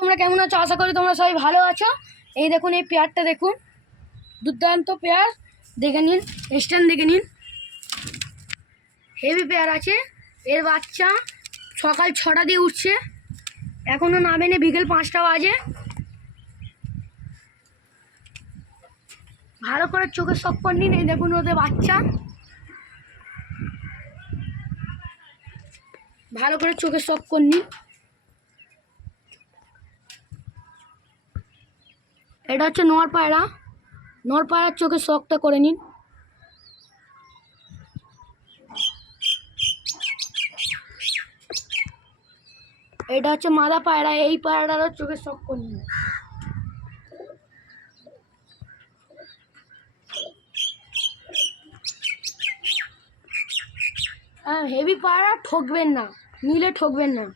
তোমরা কেমন আছো? আশা করি তোমরা সবাই ভালো আছো। এই দেখুন, এই পেয়ারটা দেখুন, দুর্দান্ত পেয়ার। দেখে নিন, স্ট্যান্ড দেখে নিন, হেভি পেয়ার আছে। এর বাচ্চা সকাল 6টা দিয়ে উঠছে, এখনও নামেনি, বিকেল 5টা বাজে। ভালো করে চোখে শক করে নিন। এই দেখুন ওদের বাচ্চা, ভালো করে চোখে শক করে নিন। এটা হচ্ছে নর পায়রা, নর পায়রার চোখে শকটা করে নিন। এটা হচ্ছে মাদা পায়রা, এই পায়রারও চোখে শক করে নিন। হ্যাঁ, হেভি পায়রা, ঠকবেন না, নিলে ঠকবেন না।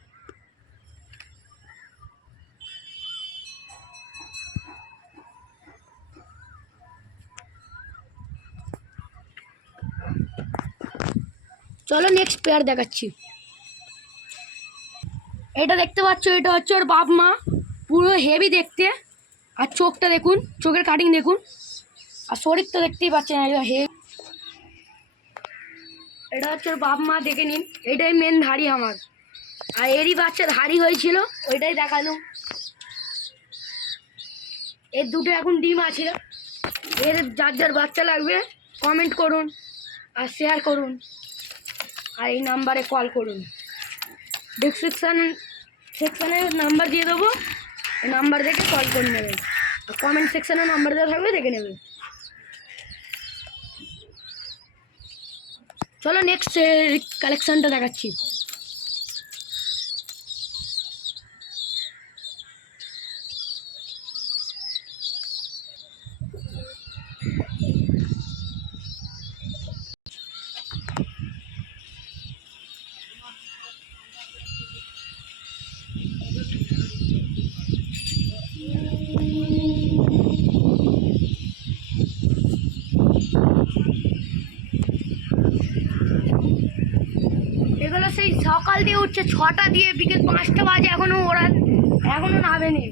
চলো নেক্সট পেয়ার দেখাচ্ছি। এটা দেখতে পাচ্ছ, এটা হচ্ছে ওর বাপ মা, পুরো হেভি দেখতে। আর চোখটা দেখুন, চোখের কাটিং দেখুন, আর শরীর তো দেখতেই পাচ্ছেন হেভি। এটা হচ্ছে ওর বাপ মা, দেখে নিন। এটাই মেন ধাড়ি আমার, আর এরই বাচ্চা ধাড়ি হয়েছিল, ওইটাই দেখালাম। এর দুটো এখন ডিম আছে। এর যার যার বাচ্চা লাগবে কমেন্ট করুন আর শেয়ার করুন, আর এই নাম্বারে কল করুন। সেকশানে নাম্বার দিয়ে দেবো, এই নাম্বার দেখে কল করে নেবেন, আর কমেন্ট সেকশানে নাম্বার দেওয়া থাকবে, দেখে নেবেন। চলো নেক্সট কালেকশানটা দেখাচ্ছি। এগুলো সেই সকাল দিয়ে উঠছে, 6টা দিয়ে বিকেল 5টা বাজে, এখনো নামেনি।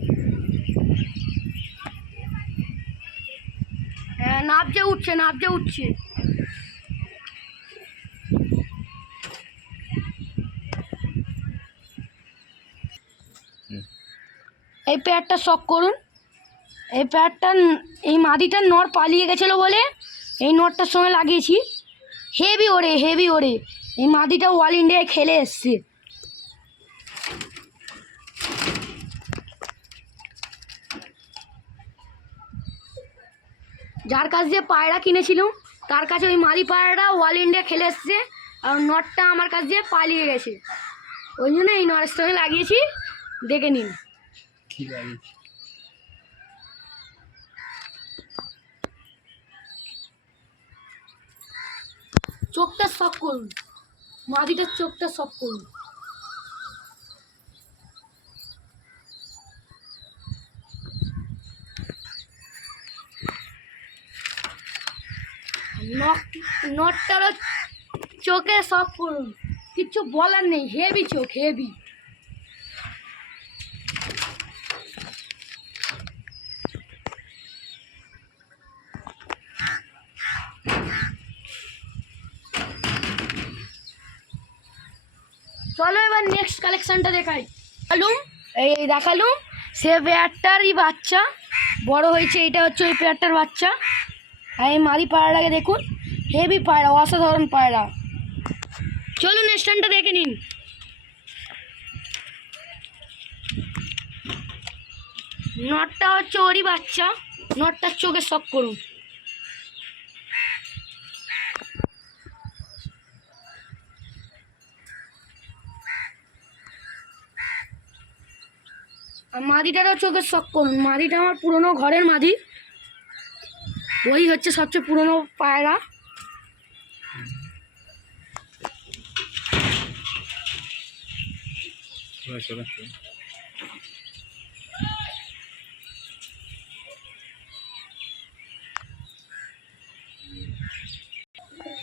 হ্যাঁ, নাবজে উঠছে। এই পেয়ারটা শক করুন। এই পেয়ারটা, এই মাদিটার নর পালিয়ে গেছিলো বলে এই নরটার সঙ্গে লাগিয়েছি। হেভি ওড়ে। এই মাদিটা অল ইন্ডিয়ায় খেলে এসছে। যার কাছ দিয়ে পায়রা কিনেছিলাম তার কাছে ওই মাদি পায়রাটা অল ইন্ডিয়া খেলে এসছে, আর নটটা আমার কাছ দিয়ে পালিয়ে গেছে, ওই জন্য এই নরের সঙ্গে লাগিয়েছি। দেখে নিন। চোখটা শক করুন, মাদিটার চোখটা শক করুন। নটটারও চোখে শক করুন, কিচ্ছু বলার নেই, হেভি চোখ, হেভি। চলো এবার নেক্সট কালেকশনটা দেখাই। দেখালুম সে পেয়ারটারই বাচ্চা বড় হয়েছে। এটা হচ্ছে ওই পেয়ারটার বাচ্চা। আর এই মাদি পায়রাটাকে দেখুন, হেভি পায়রা, অসাধারণ পায়রা। চলুন স্ট্যান্ডটা দেখে নিন। নটটা হচ্ছে ওরই বাচ্চা, নটটার চোখে শক করুন। আর মাদিটারও চোখে শক করুন। মাদিটা আমার পুরনো ঘরের মাদি, ওই হচ্ছে সবচেয়ে পুরনো পায়রা।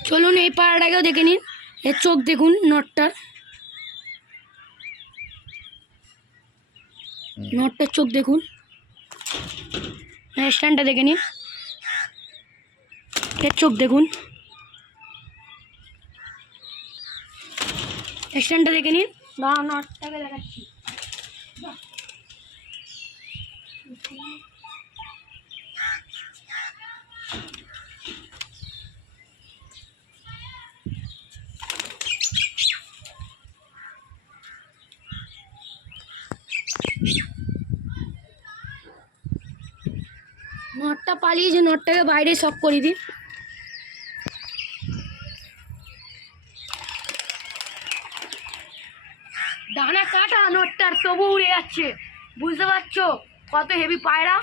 চলুন এই পায়রাটাকেও দেখে নিন, এর চোখ দেখুন নটটার। নটটার চোখ দেখুন, স্ট্যান্ডটা দেখে নিন, এর চোখ দেখুন, স্ট্যান্ডটা দেখে নিন। নটটাকে দেখাচ্ছি। নটটা পালিয়েছে, নটটাকে বাইরে শক করে দিন। ডানা কাটা নটটার, তবু উড়ে যাচ্ছে, বুঝতে পারছো কত হেভি পায়রা।